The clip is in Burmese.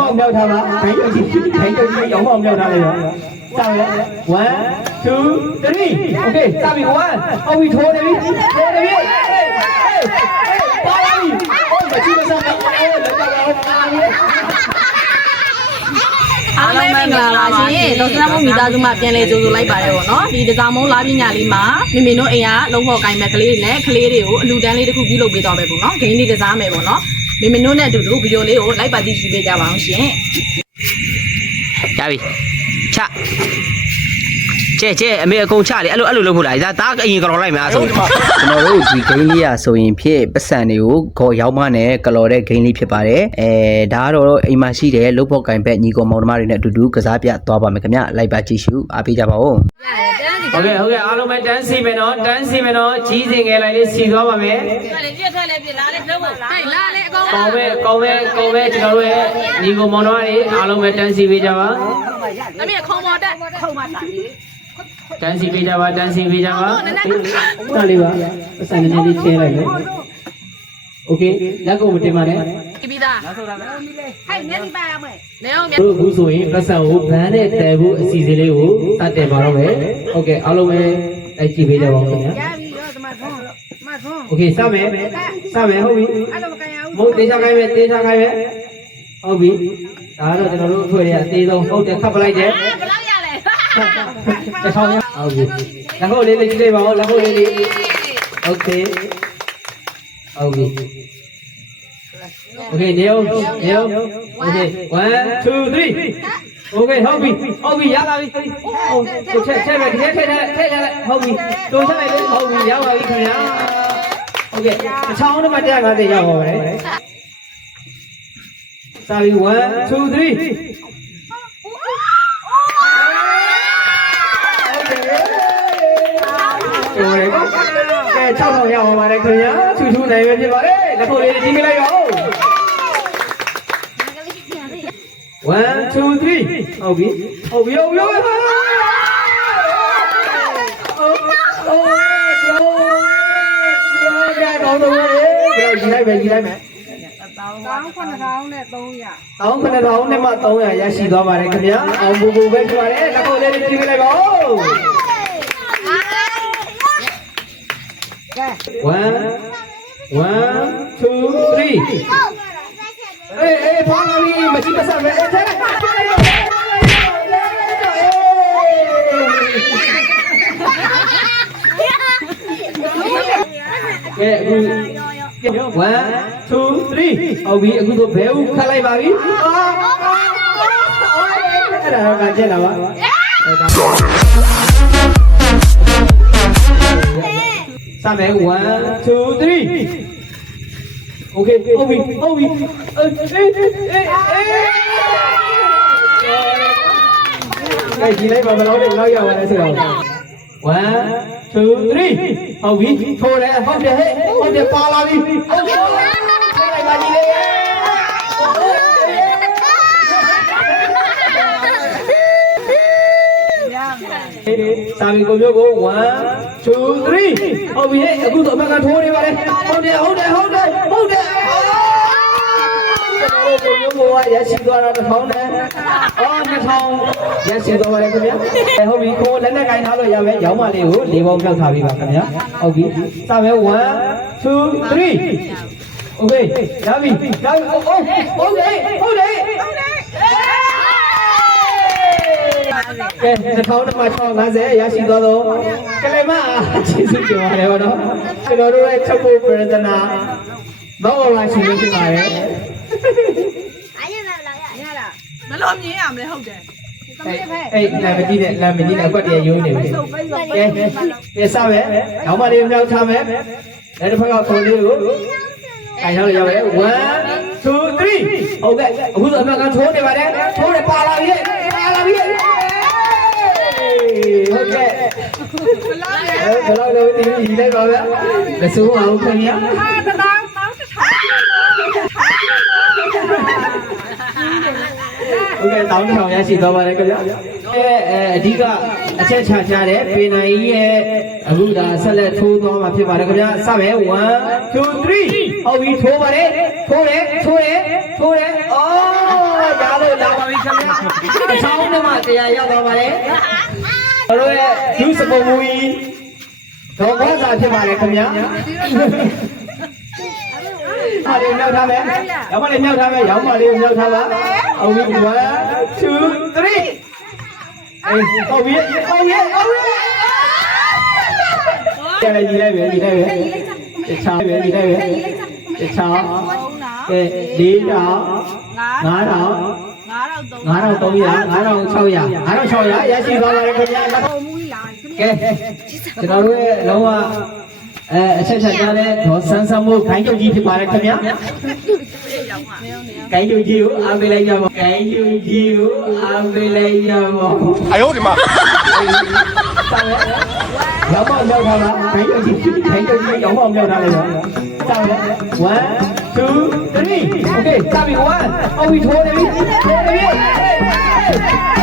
မောက်မြောက်ထားပါခိုင်းကြည့်ခိုင်းကြည့်ရောင်းမောက်မြောက်ထားလိုက်ရောစရ1 2 3 okay စပြီ1အော်ဝီထိုးနေပြီထိုးနေပြီပါလာပြီမချိမစားတော့အေးလက်ကတော့ပါပြီအားလုံးပဲမင်္ဂလာပါရှင်လောစနမမိသားစုမှပြန်လဲကြိုးဆိုလိုက်ပါတယ်ပေါ့နော်ဒီတစားမုံလာပညာလေးမှာမိမိတို့အိမ်ကလုံးဖော်ကိုင်မဲ့ကလေးတွေနဲ့ကလေးတွေကိုအလူတန်းလေးတစ်ခုပြုလုပ်ပေးတော့မယ်ပေါ့နော်ဂိမ်းလေးတစားမယ်ပေါ့နော် မိမိတို့နဲ့အတူတူဗီဒီယိုလေးကိုလိုက်ပါကြည့်ကြည့်ပေးကြပါအောင်ရှင်ရပြီချကျဲကျဲအမေအကုန်ချလေအဲ့လိုအဲ့လိုလုပ်ဖို့လားဒါတားအရင်ကြော်လိုက်မှာဆိုကျွန်တော်တို့ဒီဂိမ်းလေးอ่ะဆိုရင်ဖြစ်ပတ်စံတွေကိုခေါ်ရောက်မှနဲ့ကလော်တဲ့ဂိမ်းလေးဖြစ်ပါတယ်အဲဒါကတော့အိမ်မှာရှိတဲ့လုတ်ဖို့ကင်ဘက်ညီကောင်မောင်နှမတွေနဲ့အတူတူကစားပြသွားပါမယ်ခင်ဗျလိုက်ပါကြည့်ရှုအားပေးကြပါဦး ဟုတ်ကဲ့ဟုတ်ကဲ့အားလုံးပဲတန်းစီမယ်နော်တန်းစီမယ်နော်ကြီးစင်ငယ်လိုက်လေးစီသွားပါမယ်ထွက်လေပြထွက်လေပြလာလေပြုံးဖို့ဟဲ့လာလေအကောင်ကောင်းပဲကောင်းပဲကောင်းပဲကျွန်တော်တို့ရဲ့ညီကိုမောင်တော်တွေအားလုံးပဲတန်းစီပေးကြပါသမီးခုံပေါ်တက်ခုံပါတာတန်းစီပေးကြပါတန်းစီပေးကြပါတာလေးပါအစံနည်းနည်းလေးချဲလိုက်မယ် โอเคလက်ကိုမတင်ပါနဲ့ ဒီပြီးသားဟဲ့မျက်စိပါရမယ်နေအောင်မျက် တို့အခုဆိုရင်ပတ်စံကိုဗန်းနဲ့တည်ဖို့အစီအစဉ်လေးကိုစတင်ပါတော့မယ်ဟုတ်ကဲ့အားလုံးပဲလိုက်ကြည့်ပေးကြပါဦးခင်ဗျာ ရပြီရောဒီမှာသွန်းမသွန်း โอเคစမယ်စမယ်ဟုတ်ပြီ အဲ့လိုမကန်ရဘူး မဟုတ်တေချာခိုင်းပဲတေချာခိုင်းပဲဟုတ်ပြီဒါတော့ကျွန်တော်တို့အဖွဲ့တွေအသေးဆုံးဟုတ်တယ်ခတ်ပလိုက်တယ် ဘယ်လောက်ရလဲ တစ်ထောင်ရဟုတ်ပြီလက်ခုပ်လေးလေးကြည့်လိုက်ပါဦးလက်ခုပ်လေးလေးโอเค okay okay đều đều okay one two three. Ok hông bì hông bì giá lại đi tôi chạy chạy về thế thế thế thế lại hông bì tôi chạy về hông bì giá lại đi thằng nhá ok sau nó mà chạy vào thì nhau rồi đấy. Đi one two three. Rồi, cái trong đầu nhau mà này thôi nhá. တ်ပြီရပါပြီခင်ဗျာဟုတ်ကဲ့တစ်ချောင်းတည်းမှာ150ရောက်ပါမယ်စာပြီ1 2 3โอ้ยแกชอบทำยาวมาเลยခင်ဗျာချူချူနိုင်ပဲဖြစ်ပါတယ်လက်ခုပ်လေးကြီးလိုက်ရော1 2 3ဟုတ်ပြီဟုတ်ပြီဟုတ်ပြီဟုတ်ပြီဟုတ်ပြီโอ้ยโอ้ยတော့တော့ရေကြီးလိုက်ပဲကြီးလိုက်မယ် တောင်း9000နဲ့300 တောင်းခဏတောင်းနဲ့မှ300ရရှိသွားပါတယ်ခင်ဗျာအောင်ဘူဘူပဲဖြစ်ပါတယ်လက်ခုပ်လေးကြီးလိုက်ပါဦး One, one, two, three. အေးအေးဖောင်းလာပြီမရှိမဆက်ပဲအေးထဲကဲအခု1 2 3ဟုတ်ပြီအခုတော့ဘဲဦးခတ်လိုက်ပါပြီအဲ့ဒါကကျက်လာပါ စမယ်1 2 3 Okay, Obi, Obi. Eh, eh, eh, eh. ကဲဒီလိုက်ပါဘယ်လောက်လဲလောက်ရပါလဲဆိုတော့1 2 3ဟုတ်ပြီထိုးတယ်ဟုတ်တယ်ဟဲ့ဟု 2 3ဟုတ်ပြီအခုတော့အမကထိုးနေပါလေဟုတ်တယ်ဟုတ်တယ်ဟုတ်တယ်ဟုတ်တယ်ကျွန်တော်တို့ဘုံဘုံကရရှိသွားတာတစ်ထောင်နဲ့အော်နှစ်ထောင်ရရှိသွားပါလေခင်ဗျာအဲဟုတ်ပြီကိုလက်နဲ့ကင်ထားလို့ရမယ်ရောင်းမလေးကို၄ပေါင်းပြောက်ထားပြီးပါခင်ဗျာဟုတ်ပြီစမယ်1 2 3 Okay, Davi, Davi, oh, oh, okay, okay. ကဲတစ်ထောင်တစ်မှာ650ရရှိသွားတော့ကလေးမကျေးဇူးတင်ပါတယ်ဗောနော်ကျွန်တော်တို့ရဲ့ချက်ဖို့ပြရဒနာဘောင်းလာရှိလို့ဖြစ်ပါတယ်ရလားမလို့မြင်ရမလဲဟုတ်တယ်သမီးဖက်အဲ့လာမတိတဲ့လာမတိတဲ့အကွက်တည်းရိုးနေပြီစုပ်ပိတ်တော့ကဲကဲစမယ်နောက်မှလေးမြောက်ထားမယ်လက်တစ်ဖက်ကခေါ်လေးကိုအဲရောက်ရရောက်တယ်1 2 3ဟုတ်ကဲ့အခုတော့အမှန်ကထိုးနေပါတယ်ထိုးတယ်ပါလာပြီပါလာပြီဟုတ်ကဲ့ ဘယ်လောက်တော့ဒီဒီလိုက်ပါဗျာမစိုးအောင်ခင်ဗျာဟာတတောင်းတောင်းတစ်ထောင်ဟုတ်ကဲ့တောင်းတစ်ထောင်ရရှိသွားပါတယ်ခင်ဗျာအဲအဲအဓိကအချက်ချကြတဲ့ပေနိုင်ကြီးရဲ့အခုဒါဆက်လက်ထိုးသွားမှာဖြစ်ပါတယ်ခင်ဗျာစမယ်1 2 3ဟုတ်ပြီထိုးပါတယ်ထိုးတယ်ထိုးတယ်ထိုးတယ်အော်ရအချောင်းနဲ့မှတရားရောက်သွားပါတယ်ကျွန်တော်ရဲ့ဒုစပုံမူကြီး တော့ဘာသာဖြစ်ပါလဲခင်ဗျာမလေးမြောက်ထားမယ်ရောင်းမလေးမြောက်ထားမယ်ရောင်းမလေးကိုမြောက်ထားပါအောင်ပြီ1 2 3အေးဟုတ်ပြီဟုတ်ပြီဟုတ်ပြီကျန်လေညီလိုက်ပဲညီလိုက်ပဲတခြားပဲညီလိုက်ပဲတခြားကဲ၄တောင်၅တောင်9300 9300 5600 5600ရရှိသွားပါတယ်ခင်ဗျာပုံမူ ကဲကျွန်တော်တို့ရဲ့လုံးဝအဲအချက်ချက်ကြားတဲ့ဒေါ်ဆန်းဆန်းမို့ခိုင်းကြုတ်ကြီးဖြစ်ပါတယ်ခင်ဗျာခိုင်းကြုတ်ကြီးကိုအားပေးလိုက်ကြပါခိုင်းကြုတ်ကြီးကိုအားပေးလိုက်ကြပါအယောဒီမှာရောက်မရောက်ပါလားခိုင်းကြုတ်ကြီးခိုင်းကြုတ်ကြီးရောက်မရောက်တာလဲတောင်းလဲ1 2 3 okay စပြီ1အော်ဝီထိုးတယ်ပြီထိုးတယ်ပြီ